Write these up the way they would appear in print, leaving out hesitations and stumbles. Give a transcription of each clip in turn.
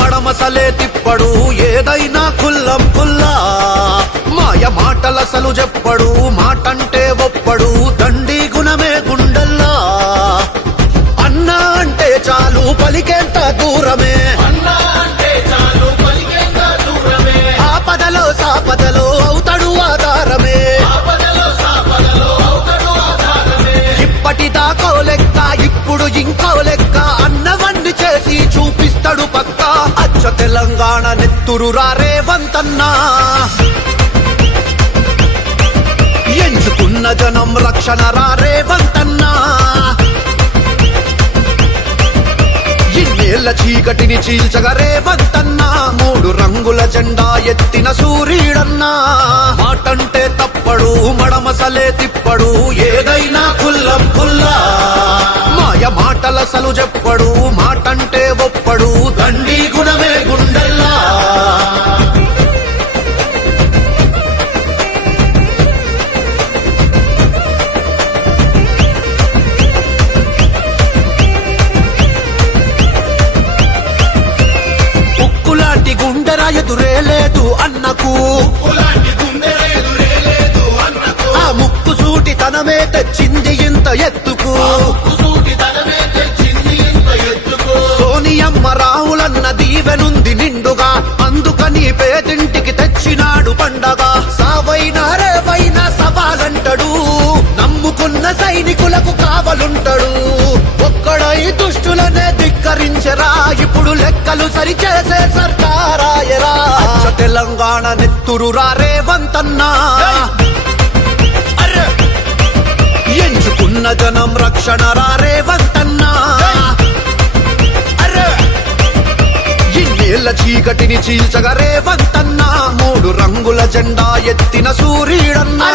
మడమసలే తిప్పడు ఏదైనా కుల్లం కుల్లా మాయ మాటలసలు చెప్పడు మాటంటే ఒప్పడు దండి గుణమే గుండల్లా అన్నా అంటే చాలు పలికేంత దూరమే ఆపదలో సాపదలో అవుతాడు ఆధారమే ఇప్పటిదాకో లెక్క ఇప్పుడు ఇంకో లెక్క అన్నవన్నీ చేసి చూపిస్తాడు పక్క అచ్చ తెలంగాణ నెత్తురు రేవంతన్నా ఎంచుకున్న జనం రక్షణ రేవంతన్నా ఇన్నేళ్ల చీకటిని చీల్చగ రేవంతన్నా 3 రంగుల జెండా ఎత్తిన సూర్యుడన్నా మాటంటే తప్పడు మడమసలే తిప్పడు ఏదైనా కుల్లం కుల్లా మాయ మాటలసలు చెప్పడు మాటంటే ఒప్పడు దండి గుణమే గుండెల్లా గుండెరా ఎదురే లేదు అన్నకు ఆ ముక్కు సూటి తనమే తెచ్చింది ఇంత ఎత్తుకు సోనియమ్మ రాహులన్న దీవెనుంది నిండుగా అందుకని పేదింటికి తెచ్చినాడు పండగ సావైనా రేవైనా సవాలంటాడు నమ్ముకున్న సైనికులకు కావలుంటాడు ఒక్కడై దుష్టులనే ధిక్కరించరా ఇప్పుడు లెక్కలు సరిచేసే సర్కారాయరా తెలంగాణ నెత్తురు రేవంతన్నా ఎంచుకున్న జనం రక్షణ రేవంతన్నా ఇన్నేళ్ల చీకటిని చీల్చగ రేవంతన్నా 3 రంగుల జెండా ఎత్తిన సూర్యుడన్నా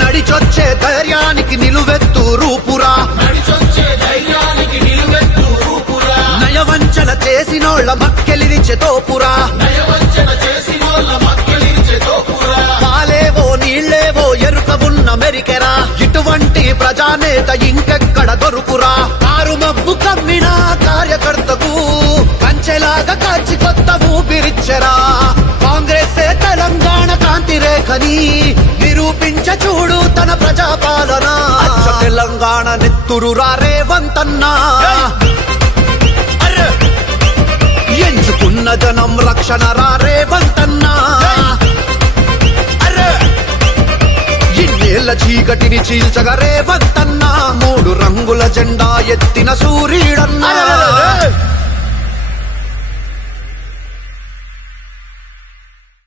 నడిచొచ్చే ధైర్యానికి నిలువెత్తు రూపురా నయవంచన చేసినోళ్ళ మక్కెలిరిచే తోపురా పాలేవో నీళ్లేవో ఎరుక ఉన్న మెరికెరా ఇటువంటి ప్రజానేత ఇంకెక్కడ దొరుకురా కారు మబ్బు కమ్మిన కార్యకర్తకు కంచెలాగా కాచి కొత్త ఊపిరిచ్చరా కాంగ్రెస్ తెలంగాణ కాంతి రేఖని నిరూపించ చూడు తన ప్రజాపాలన తెలంగాణ నెత్తురు రేవంతన్నా ఎంచుకున్న జనం రక్షణ రేవంతన్నా ఇన్నేళ్ల చీకటిని చీల్చగ రేవంతన్నా 3 రంగుల జెండా ఎత్తిన సూర్యుడన్నా